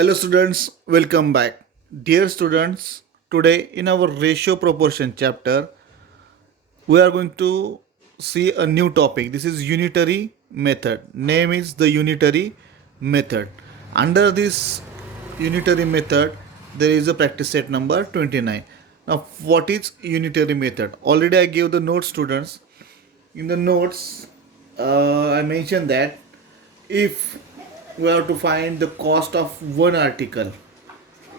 Hello students, welcome back. Dear students, today in our ratio proportion chapter, we are going to see a new topic. This is unitary method. Name is the unitary method. Under this unitary method, there is a practice set number 29. Now, what is unitary method? Already I gave the notes students. In the notes, I mentioned that if we have to find the cost of one article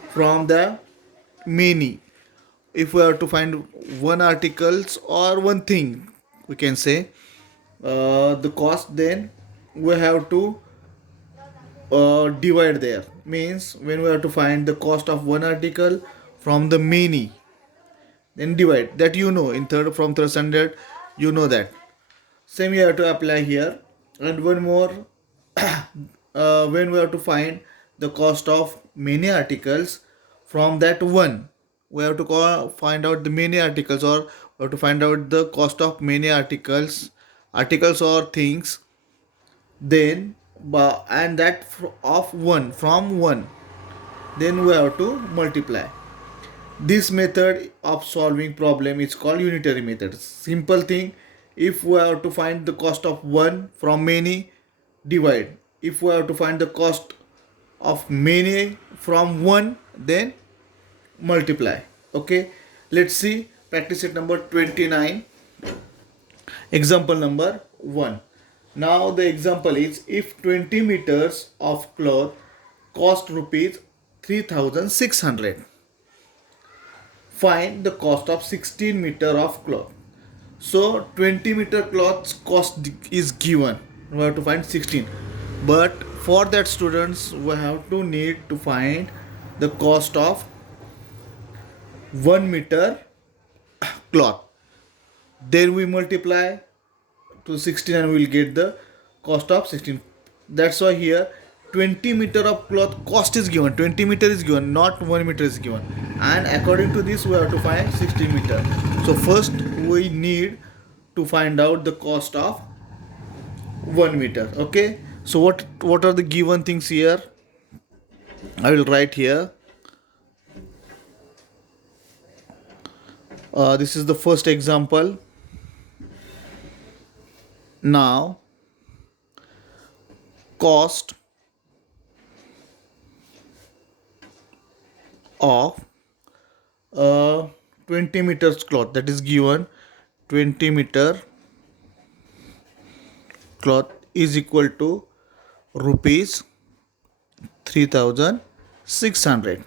from the many, if we have to find one articles or one thing, we can say the cost, then we have to divide there. Means when we have to find the cost of one article from the many, then divide. That you know in third, from third standard, you know that. Same you have to apply here. And one more, when we have to find the cost of many articles from that one, we have to find out the many articles, or we have to find out the cost of many articles or things, then and that of one, from one, then we have to multiply. This method of solving problem is called unitary method. Simple thing, if we have to find the cost of one from many, divide. If we have to find the cost of many from one, then multiply. Okay, let's see practice set number 29, example number 1. Now the example is, if 20 meters of cloth cost rupees 3600, find the cost of 16 meter of cloth. So 20 meter cloth's cost is given, we have to find 16, but for that students we have to need to find the cost of 1 meter cloth. Then we multiply to 16 and we will get the cost of 16. That's why here 20 meter of cloth cost is given, 20 meter is given, not 1 meter is given, and according to this we have to find 16 meter. So first we need to find out the cost of 1 meter. Okay, so what are the given things here? I will write here. This is the first example. Now cost of 20 meters cloth, that is given, 20 meter cloth is equal to rupees 3600.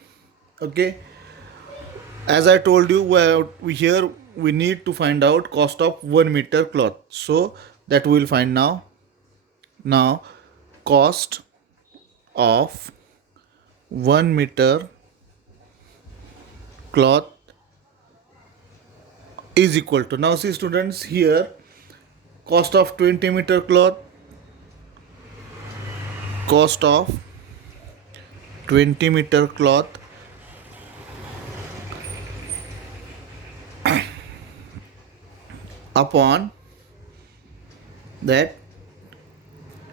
Okay, as I told you, here we need to find out cost of 1 meter cloth, so that we will find now. Now cost of 1 meter cloth is equal to, now see students, here cost of 20 meter cloth, cost of 20 meter cloth upon that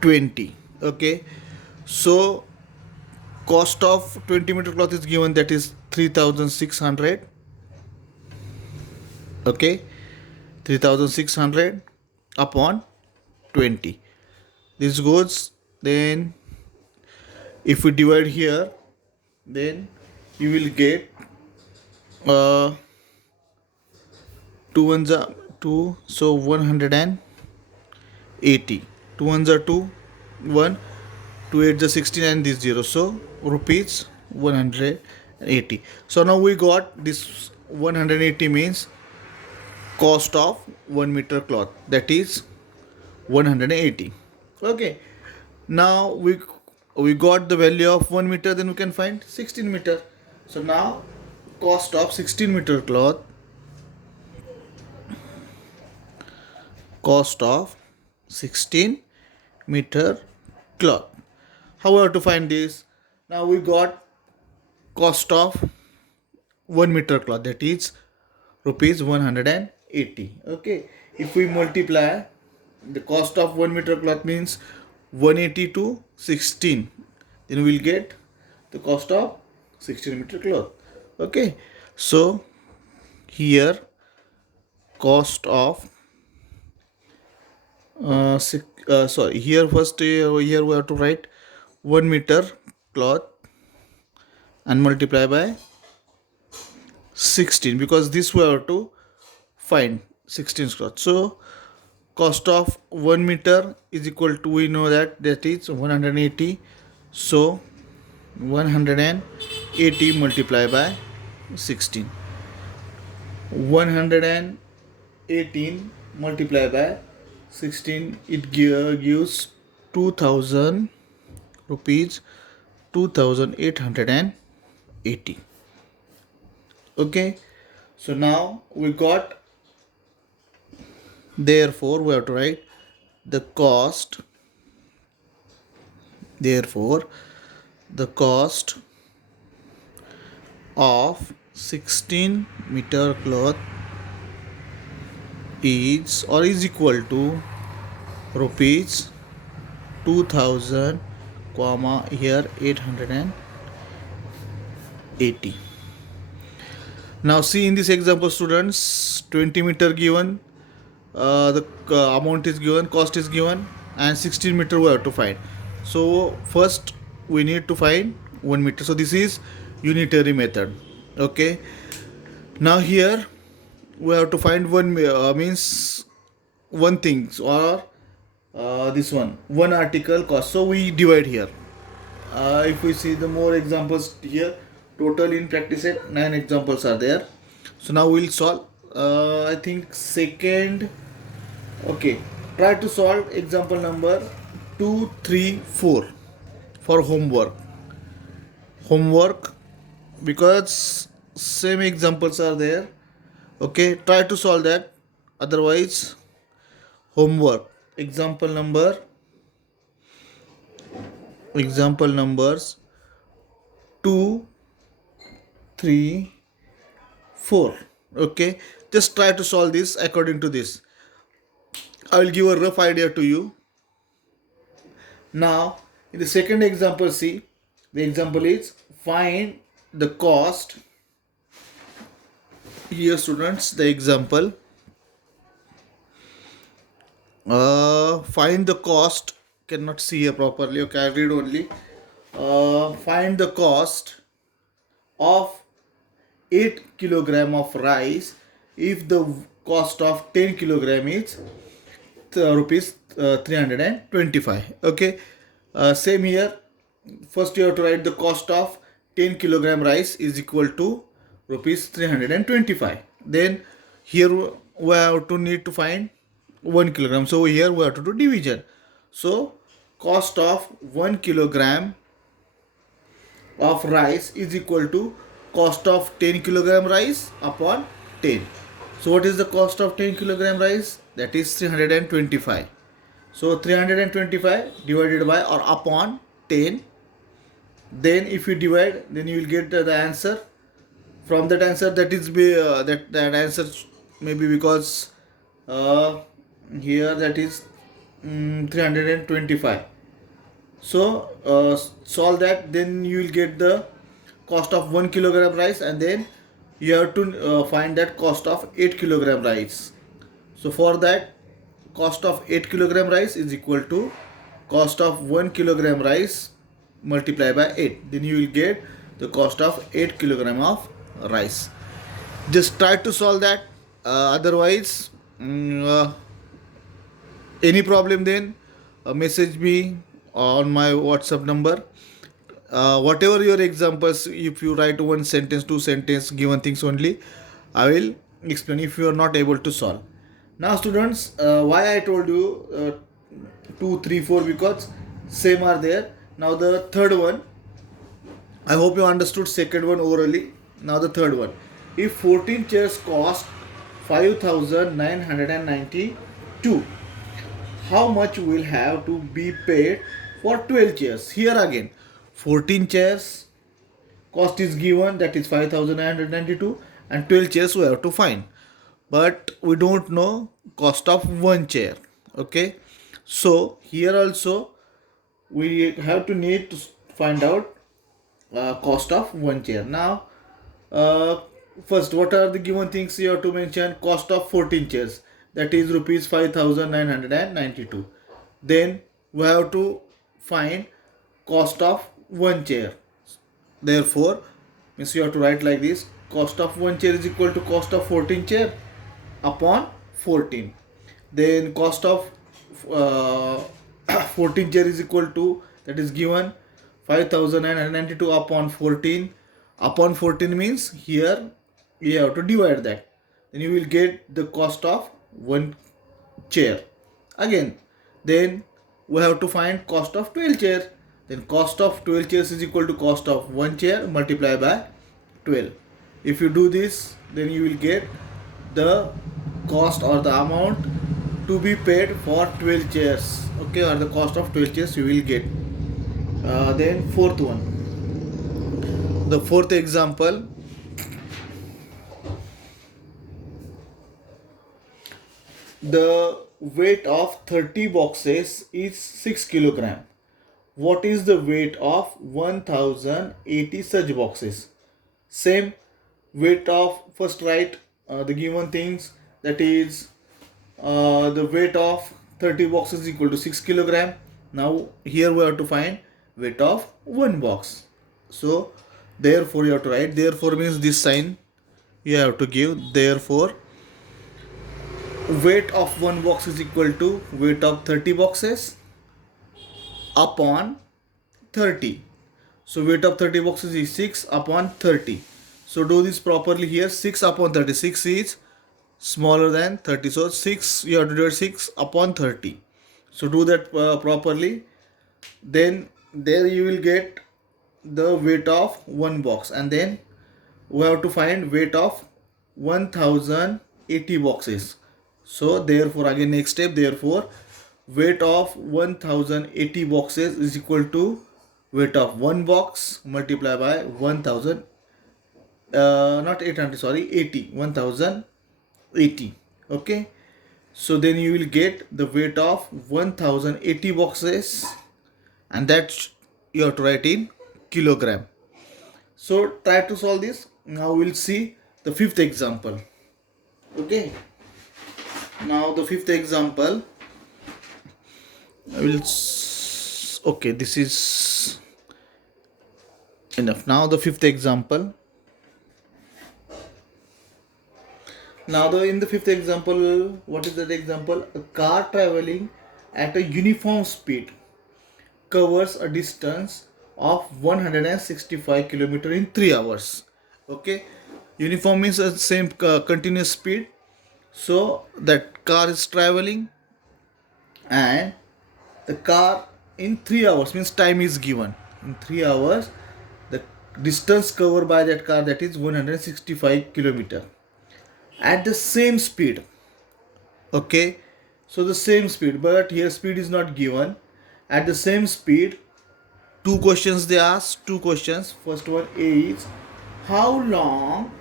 20. Okay, so cost of 20 meter cloth is given, that is 3600. Okay, 3600 upon 20. This goes, then if we divide here, then you will get 2 ones are 2, so 180. 2 ones are 2, 1, 2 8 is 16 and this 0, so rupees 180. So now we got this 180 means cost of 1 meter cloth, that is 180. Okay, now we got the value of 1 meter, then we can find 16 meter. So now cost of 16 meter cloth, cost of 16 meter cloth. How we have to find this? Now we got cost of 1 meter cloth, that is rupees 180. Okay, if we multiply the cost of 1 meter cloth means 180 to 16, then we will get the cost of 16 meter cloth. Okay, so here cost of sorry, here first here we have to write 1 meter cloth and multiply by 16, because this we have to find 16 cloth. So cost of 1 meter is equal to, we know that is 180. So 180 multiplied by 16. 118 multiplied by 16, it gives 2000 rupees, 2880. Okay, so now we got, therefore we have to write the cost, therefore the cost of 16 meter cloth is or is equal to rupees 2000 comma here 880. Now see, in this example students, 20 meter given, the amount is given, cost is given, and 16 meter we have to find. So first we need to find 1 meter. So this is unitary method. Okay, now here we have to find one means one thing, or this one article cost. So we divide here. If we see the more examples here, total in practice set 9 examples are there. So now we'll solve. I think second. Okay, try to solve example number 2, 3, 4 for homework. Homework, because same examples are there. Okay, try to solve that. Otherwise, homework. Example numbers 2, 3, 4. Okay, just try to solve this according to this. I will give a rough idea to you. Now, in the second example, see, the example is find the cost. Here, students, the example. Find the cost. Cannot see here properly. Okay, I read only. Find the cost of 8 kilogram of rice if the cost of 10 kilogram is rupees 325. Okay, same here. First you have to write the cost of 10 kilogram rice is equal to rupees 325. Then here we have to need to find 1 kilogram. So here we have to do division. So cost of 1 kilogram of rice is equal to cost of 10 kilogram rice upon 10. So what is the cost of 10 kilogram rice? That is 325. So 325 divided by or upon 10. Then if you divide, then you will get the answer. From that answer, that is that answer maybe, because here that is 325. So solve that, then you will get the cost of 1 kilogram rice, and then you have to find that cost of 8 kilogram rice. So for that, cost of 8 kilogram rice is equal to cost of 1 kilogram rice multiplied by 8. Then you will get the cost of 8 kilogram of rice. Just try to solve that. Otherwise, any problem, then message me on my WhatsApp number. Whatever your examples, if you write one sentence, two sentence, given things only, I will explain if you are not able to solve. Now students, why I told you 2, 3, 4, because same are there. Now the third one, I hope you understood second one orally. Now the third one, if 14 chairs cost 5,992, how much will have to be paid for 12 chairs? Here again, 14 chairs cost is given, that is 5,992, and 12 chairs we have to find, but we don't know cost of one chair. Okay, so here also we have to need to find out cost of one chair. Now, uh, first, what are the given things you have to mention? Cost of 14 chairs, that is rupees 5,992. Then we have to find cost of one chair. Therefore, means you have to write like this: cost of one chair is equal to cost of 14 chair upon 14. Then cost of uh, 14 chair is equal to, that is given, 5,992 upon 14. Upon 14 means here you have to divide that. Then you will get the cost of one chair. Again, then we have to find cost of 12 chairs. Then cost of 12 chairs is equal to cost of one chair multiplied by 12. If you do this, then you will get the cost or the amount to be paid for 12 chairs. Okay, or the cost of 12 chairs you will get. Then fourth one. The fourth example, the weight of 30 boxes is 6 kilogram. What is the weight of 1080 such boxes? Same weight of, first write the given things, that is the weight of 30 boxes is equal to 6 kilogram. Now here we have to find weight of one box. So therefore you have to write, therefore means this sign you have to give. Therefore weight of one box is equal to weight of 30 boxes upon 30. So weight of 30 boxes is 6 upon 30. So do this properly here. 6 upon 30. 6 is smaller than 30. So 6, you have to divide 6 upon 30. So do that properly. Then there you will get the weight of one box. And then we have to find weight of 1080 boxes. So therefore, again next step, therefore weight of 1080 boxes is equal to weight of one box multiplied by 1000, not 800, sorry, 80, 1080. Okay, so then you will get the weight of 1080 boxes, and that you have to write in kilogram. So try to solve this. Now we'll see the fifth example. Okay, now the fifth example, I will okay, this is enough. Now the fifth example. Now in the fifth example, what is that example? A car traveling at a uniform speed covers a distance of 165 km in 3 hours. Okay, uniform means the same continuous speed. So that car is traveling, and the car in 3 hours, means time is given. In 3 hours, the distance covered by that car, that is 165 km at the same speed. Okay, so the same speed, but here speed is not given. At the same speed, two questions they ask. Two questions. First one is, how long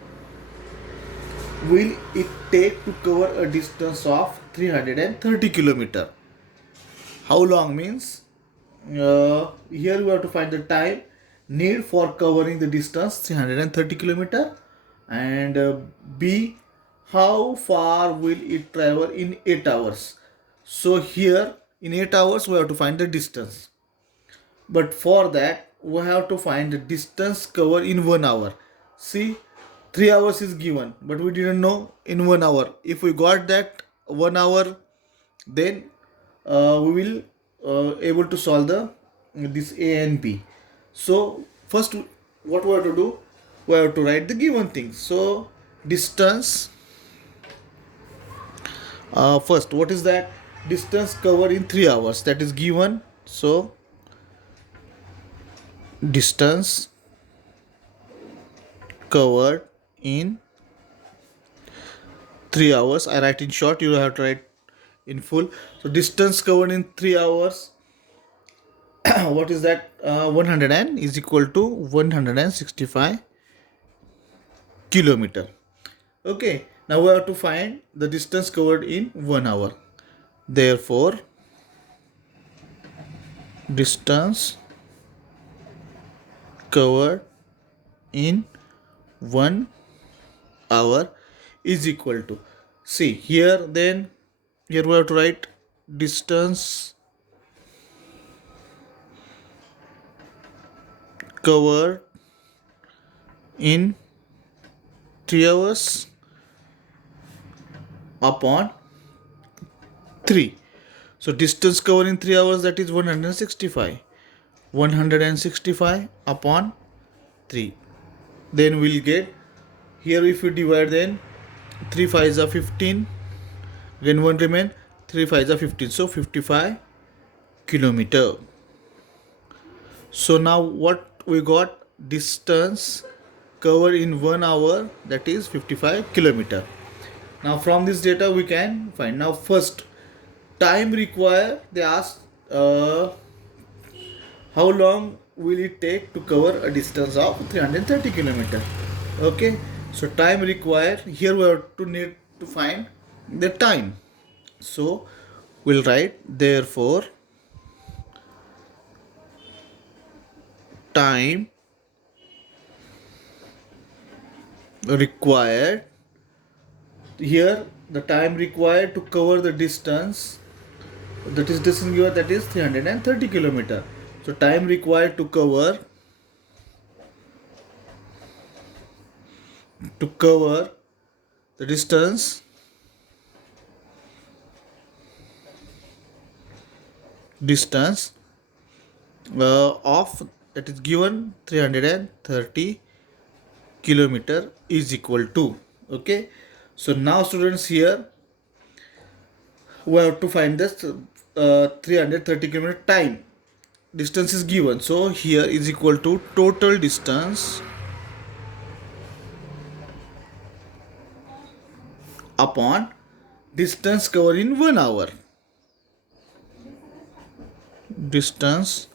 will it take to cover a distance of 330 km? How long means here we have to find the time need for covering the distance 330 km, and B, how far will it travel in 8 hours? So here in 8 hours we have to find the distance, but for that we have to find the distance covered in 1 hour. See, 3 hours is given, but we didn't know in 1 hour. If we got that 1 hour, then we will able to solve the this A and B. So first what we have to do, we have to write the given things. So distance, first, what is that? Distance covered in 3 hours, that is given. So distance covered in 3 hours, I write in short, you have to write in full. So distance covered in 3 hours, what is that? 100 and is equal to 165 kilometer. Okay, now we have to find the distance covered in 1 hour. Therefore distance covered in 1 hour is equal to, see here, then here we have to write distance covered in 3 hours upon 3. So distance covered in 3 hours, that is 165. 165 upon 3. Then we'll get, here if we divide, then 3 5s are 15. Then 1 remain, 3 5s are 15. So 55 kilometer. So now what we got? Distance covered in 1 hour, that is 55 kilometer. Now from this data we can find. Now first, time required, they ask how long will it take to cover a distance of 330 kilometer. Okay, so time required, here we have to need to find the time. So we'll write, therefore time required, here the time required to cover the distance, that is distance given, that is 330 kilometer. So time required to cover the distance of, that is given, 330 kilometer is equal to. Okay, so now students, here we have to find this 330 kilometer time. Distance is given, so here is equal to total distance upon distance covered in 1 hour. Distance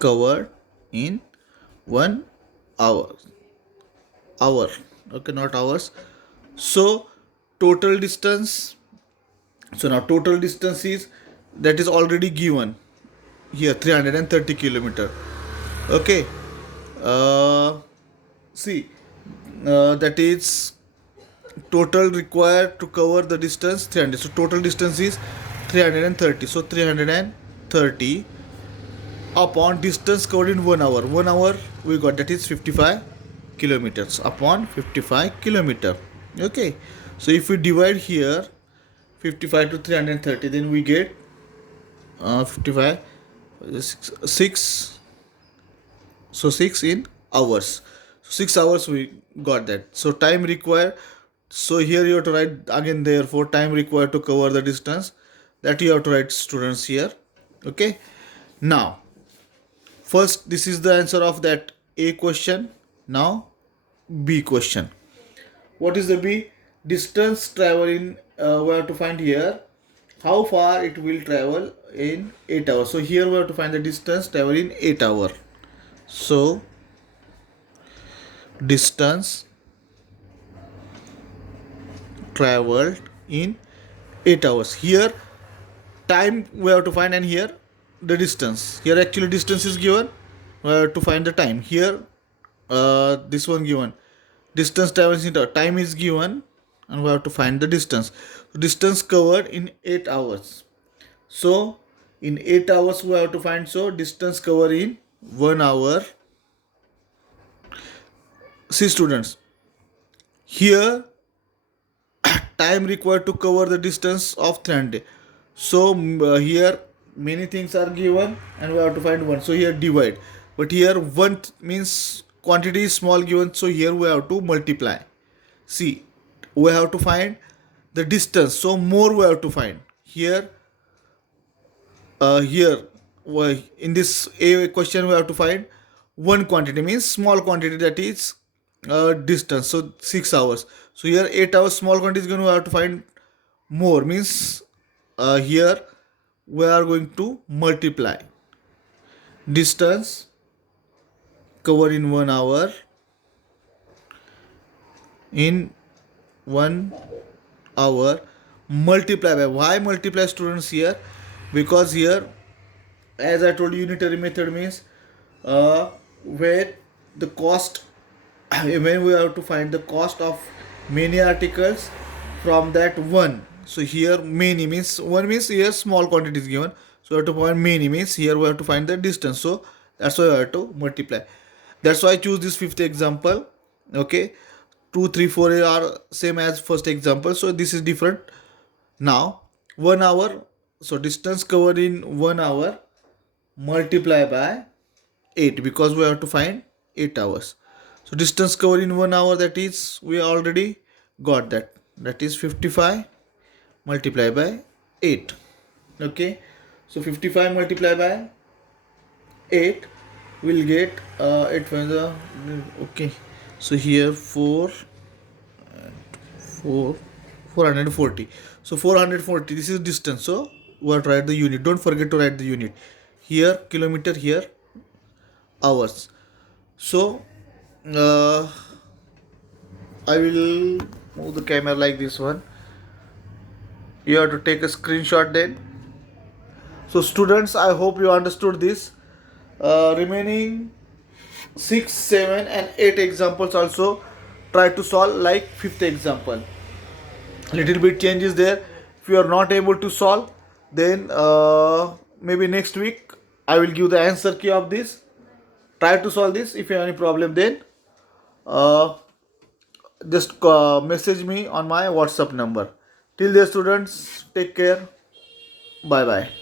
covered in 1 hour. Okay, not hours. So total distance, so now total distance is, that is already given here, 330 kilometer. Okay, see, that is total required to cover the distance 300. So total distance is 330. So 330 upon distance covered in 1 hour. 1 hour we got, that is 55 kilometers upon 55 kilometer. Okay, so if we divide here 55 to 330, then we get 55 6. So 6 in hours. So 6 hours we got that. So time required, so here you have to write again, therefore time required to cover the distance, that you have to write, students, here. Okay, now first this is the answer of that A question. Now B question. What is the B? Distance travel in, we have to find here how far it will travel in 8 hours. So here we have to find the distance travel in 8 hours. So distance traveled in 8 hours. Here time we have to find, and here the distance. Here actually distance is given, we have to find the time. Here this one given, distance traveled in time is given, and we have to find the distance. Distance covered in 8 hours. So in 8 hours we have to find, so distance covered in 1 hour. See students, here time required to cover the distance of 300. So here many things are given and we have to find one. So here divide, but here one means quantity is small given, so here we have to multiply. See, we have to find the distance, so more we have to find. Here in this A question we have to find one quantity, means small quantity, that is distance, so 6 hours. So here 8 hours, small quantity is going to have to find more, means here we are going to multiply distance covered in 1 hour in 1 hour multiply by, why multiply students here? Because here, as I told you, unitary method means where the cost when we have to find the cost of many articles from that one. So here many means one means here small quantity is given. So we have to find many means here we have to find the distance. So that's why we have to multiply. That's why I choose this fifth example. Okay, 2, 3, 4 are same as first example. So this is different. Now 1 hour. So distance covered in 1 hour multiply by 8 because we have to find 8 hours. So distance covered in 1 hour, that is we already got that, that is 55 multiplied by 8. Okay, so 55 multiplied by 8 will get 8 from the, okay, so here 4 4 440. So 440, this is distance. So we have to write the unit. Don't forget to write the unit. Here kilometer, here hours. So I will move the camera like this one. You have to take a screenshot then. So students, I hope you understood this. Remaining 6, 7 and 8 examples also try to solve like fifth example. Little bit changes there. If you are not able to solve, then maybe next week I will give the answer key of this. Try to solve this. If you have any problem, then uh, just message me on my WhatsApp number. Till there, students, take care. Bye bye.